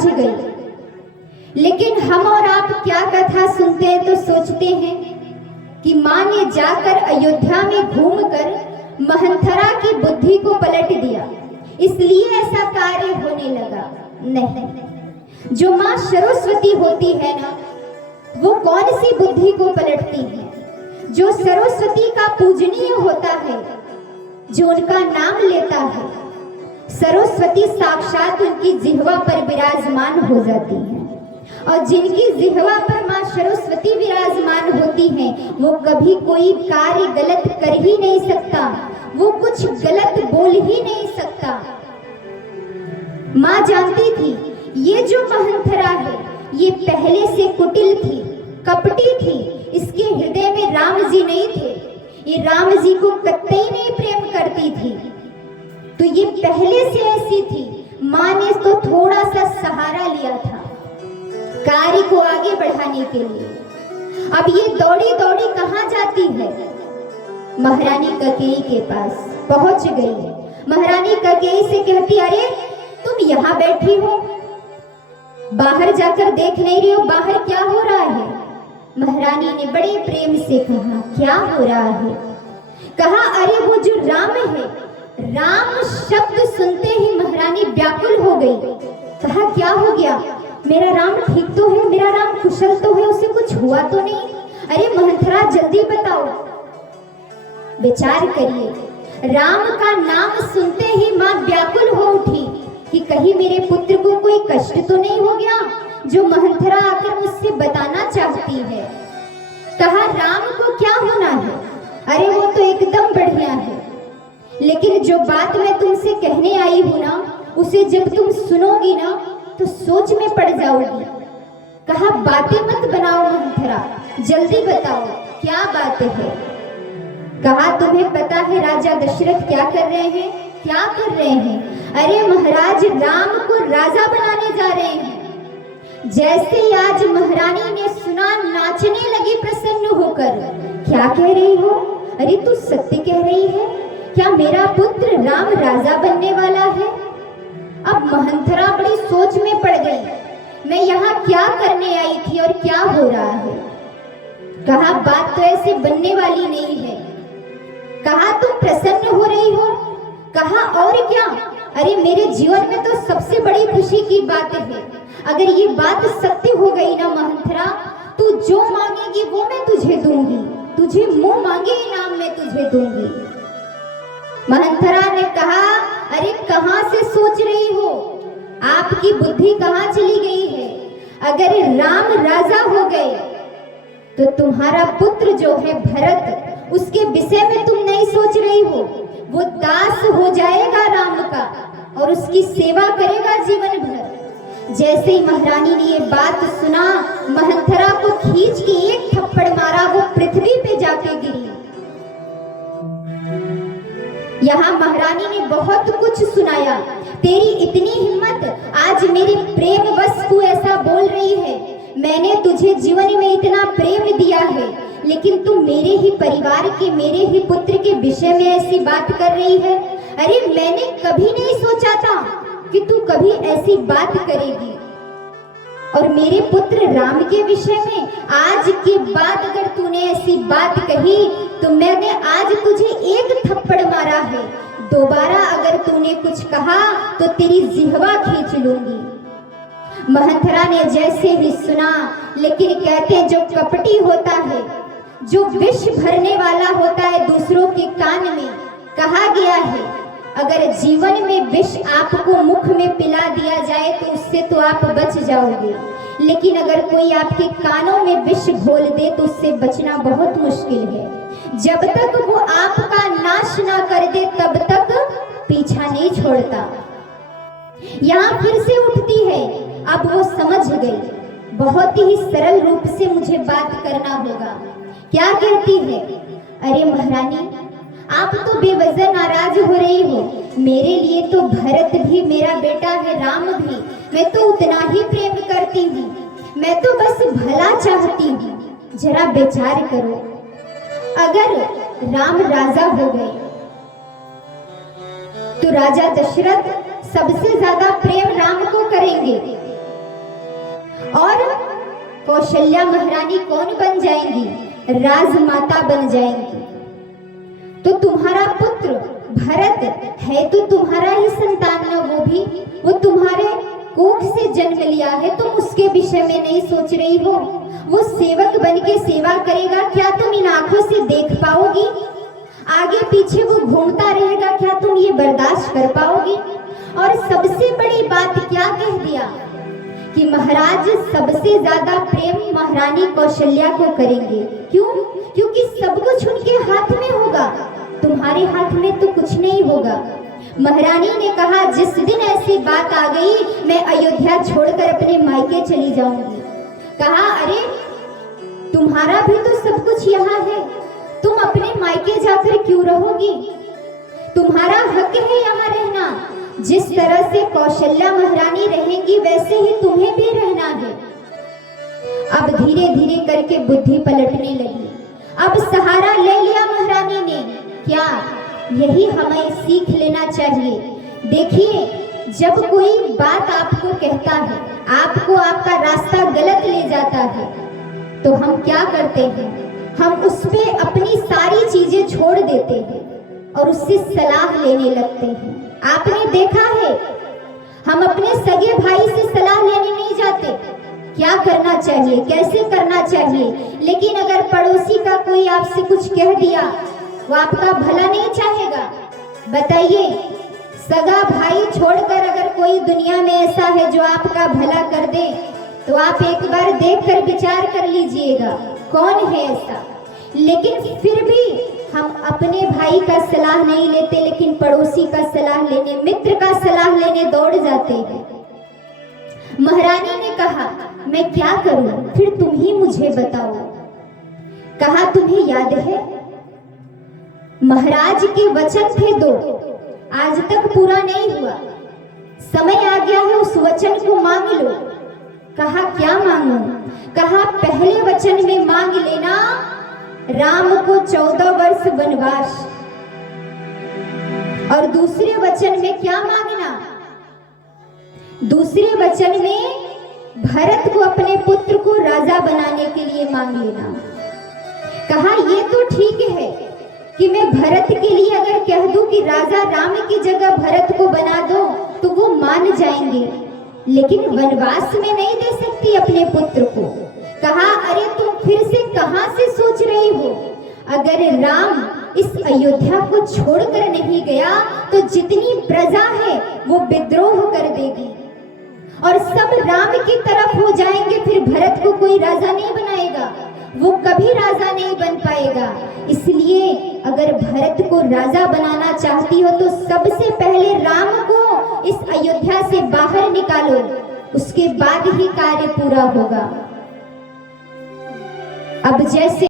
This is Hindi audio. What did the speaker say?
समझ गई। लेकिन हम और आप क्या कथा सुनते हैं तो सोचते हैं कि माँ ने जाकर अयोध्या में घूमकर मंथरा की बुद्धि को पलट दिया, इसलिए ऐसा कार्य होने लगा। नहीं, जो माँ सरस्वती होती है ना, वो कौन सी बुद्धि को पलटती है? जो सरस्वती का पूजनीय होता है, जो उनका नाम लेता है, सरस्वती साक्षात उनकी जिह्वा पर विराजमान हो जाती है। और जिनकी जिह्वा पर माँ सरस्वती विराजमान होती है, वो कभी कोई कार्य गलत कर ही नहीं सकता, वो कुछ गलत बोल ही नहीं सकता। माँ जानती थी ये जो मंथरा है, ये पहले से कुटिल थी, कपटी थी, इसके हृदय में राम जी नहीं थे, ये राम जी को कतई नहीं प्रेम करती थी। तो ये पहले से ऐसी थी। माँ ने तो थोड़ा सा सहारा लिया था कार्य को आगे बढ़ाने के लिए। अब ये दौड़ी दौड़ी कहाँ जाती है? महारानी कैकेयी के पास पहुंच गई। महारानी कैकेयी से कहती, अरे तुम यहाँ बैठी हो, बाहर जाकर देख नहीं रही हो, बाहर क्या हो रहा है? महारानी ने बड़े प्रेम से कहा, क्या हो रहा है? कहा, अरे वो जो राम है। राम शब्द सुनते ही महारानी व्याकुल हो गई। कहा, क्या हो गया? मेरा राम ठीक तो है, मेरा राम कुशल तो है, उसे कुछ हुआ तो नहीं? अरे मंथरा जल्दी बताओ। विचार करिए, राम का नाम सुनते ही माँ व्याकुल हो उठी कि कहीं मेरे पुत्र को कोई कष्ट तो नहीं हो गया जो मंथरा आकर मुझसे बताना चाहती है। कहा, राम को क्या होना है? अरे वो तो एकदम बढ़िया है, लेकिन जो बात मैं तुमसे कहने आई हूं ना, उसे जब तुम सुनोगी ना तो सोच में पड़ जाओगी। कहा, बातें मत बनाओ मंथरा, जल्दी बताओ क्या बात है। कहा, तुम्हें पता है राजा दशरथ क्या कर रहे हैं? क्या कर रहे हैं? अरे महाराज, राम को राजा बनाने जा रहे हैं। जैसे ही आज महारानी ने सुना, नाचने लगी प्रसन्न होकर। क्या कह रही हो? अरे तू सत्य कह रही है? क्या मेरा पुत्र राम राजा बनने वाला है? अब मंथरा बड़ी सोच में पड़ गई, मैं यहाँ क्या करने आई थी और क्या हो रहा है? कहा, बात तो ऐसे बनने वाली नहीं है। कहा, तुम प्रसन्न हो रही हो? कहा, और क्या? अरे मेरे जीवन में तो सबसे बड़ी खुशी की बात है, अगर ये बात सत्य हो गई ना मंथरा, तू जो मांगेगी वो मैं तुझे दूंगी, तुझे मुंह मांगे इनाम मैं तुझे दूंगी। मंथरा ने कहा, अरे कहाँ से सोच रही हो? आपकी बुद्धि कहाँ चली गई है? अगर राम राजा हो गए तो तुम्हारा पुत्र जो है भरत, उसके विषय में तुम नहीं सोच रही हो। वो दास हो जाएगा राम का और उसकी सेवा करेगा जीवन भर। जैसे ही महारानी ने ये बात सुना, मंथरा को खींच के एक थप्पड़ मारा, वो पृथ्वी पे जाके गिरी। यहाँ महारानी ने बहुत कुछ सुनाया, तेरी इतनी हिम्मत, आज मेरे प्रेम बस तू ऐसा बोल रही है। मैंने तुझे जीवन में इतना प्रेम दिया है, लेकिन तू मेरे ही परिवार के, मेरे ही पुत्र के विषय में ऐसी बात कर रही है। अरे मैंने कभी नहीं सोचा था कि तू कभी ऐसी बात करेगी। और मेरे पुत्र राम के विषय में आज के बाद अगर तूने ऐसी बात कही तो मैंने आज तुझे एक थप्पड़ मारा है, दोबारा अगर तूने कुछ कहा तो तेरी जिह्वा खींच लूंगी। मंथरा ने जैसे ही सुना, लेकिन कहते हैं जो कपटी होता है, जो विष भरने वाला होता है दूसरों के कान में, कहा गया है अगर जीवन में विष आपको मुख में पिला दिया जाए तो उससे तो आप बच जाओगे, लेकिन अगर कोई आपके कानों में विष घोल दे तो उससे बचना बहुत मुश्किल है। जब तक वो आपका नाश ना कर दे तब तक पीछा नहीं छोड़ता। यहाँ फिर से उठती है, अब वो समझ गई, बहुत ही सरल रूप से मुझे बात करना होगा। क्या कहती है? अरे महारानी, आप तो बेवजह नाराज हो रही हो, मेरे लिए तो भरत भी मेरा बेटा है, राम भी, मैं तो उतना ही प्रेम करती हूँ, मैं तो बस भला चाहती हूँ। जरा विचार करो, अगर राम राजा हो गए तो राजा दशरथ सबसे ज्यादा प्रेम राम को करेंगे, और कौशल्या महारानी कौन बन जाएंगी? राजमाता बन जाएंगी। तो तुम्हारा पुत्र भरत है तो तुम्हारा ही संतान न, वो तुम्हारे कोख से जन्म लिया है, तुम उसके विषय में नहीं सोच रही हो? वो सेवक बन के सेवा करेगा, क्या तुम इन आंखों से देख पाओगी? आगे पीछे वो घूमता रहेगा, क्या तुम ये बर्दाश्त कर पाओगी? और सबसे बड़ी बात क्या कह दिया कि महाराज सबसे ज्यादा प्रेम महारानी कौशल्या को करेंगे। क्यों? क्योंकि सब कुछ उनके हाथ में होगा, तुम्हारे हाथ में तो कुछ नहीं होगा। महारानी ने कहा, जिस दिन ऐसी बात आ गई मैं अयोध्या छोड़कर अपने मायके चली जाऊंगी। कहा, अरे तुम्हारा भी तो सब कुछ यहाँ है, तुम अपने मायके जाकर क्यों रहोगी? तुम्हारा हक है यहाँ रहना। जिस तरह से कौशल्या महारानी रहेंगी वैसे ही तुम्हें भी रहना है। अब धीरे धीरे करके बुद्धि पलटने लगी। अब सहारा ले लिया महारानी ने। क्या? यही हमें सीख लेना चाहिए। देखिए, जब कोई बात आपको कहता है, आपको आपका रास्ता गलत ले जाता है, तो हम क्या करते हैं? हम उस पे अपनी सारी चीजें छोड़ देते हैं और उससे सलाह लेने लगते हैं। आपने देखा है, हम अपने सगे भाई से सलाह लेने नहीं जाते, क्या करना चाहिए, कैसे करना चाहिए। लेकिन अगर पड़ोसी का कोई आपसे कुछ कह दिया, वो आपका भला नहीं चाहेगा। बताइए, सगा भाई छोड़कर अगर कोई दुनिया में ऐसा है जो आपका भला कर दे, तो आप एक बार देखकर विचार कर लीजिएगा कौन है ऐसा। लेकिन फिर भी हम अपने भाई का सलाह नहीं लेते, लेकिन पड़ोसी का सलाह लेने, मित्र का सलाह लेने दौड़ जाते हैं। महारानी ने कहा, मैं क्या करूं, फिर तुम ही मुझे बताओ। कहा, तुम्हें याद है महाराज के वचन थे 2, आज तक पूरा नहीं हुआ, समय आ गया है, उस वचन को मांग लो। कहा, क्या मांगू? कहा, पहले वचन में मांग लेना राम को 14 वर्ष वनवास, और दूसरे वचन में क्या मांगना? दूसरे वचन में भरत को, अपने पुत्र को राजा बनाने के लिए मांग लेना। कहा, ये तो ठीक है कि मैं भरत के लिए अगर कह दूं कि राजा राम की जगह भरत को बना दो तो वो मान जाएंगे, लेकिन वनवास में नहीं दे सकती अपने पुत्र को। कहा, अरे तुम फिर से कहां से सोच रही हो? अगर राम इस अयोध्या को छोड़कर नहीं गया तो जितनी प्रजा है वो विद्रोह कर देगी और सब राम की तरफ हो जाएंगे, फिर भरत को कोई राजा नहीं बनाएगा, वो कभी राजा नहीं बन पाएगा। इसलिए अगर भरत को राजा बनाना चाहती हो तो सबसे पहले राम को इस अयोध्या से बाहर निकालो, उसके बाद ही कार्य पूरा होगा। अब जैसे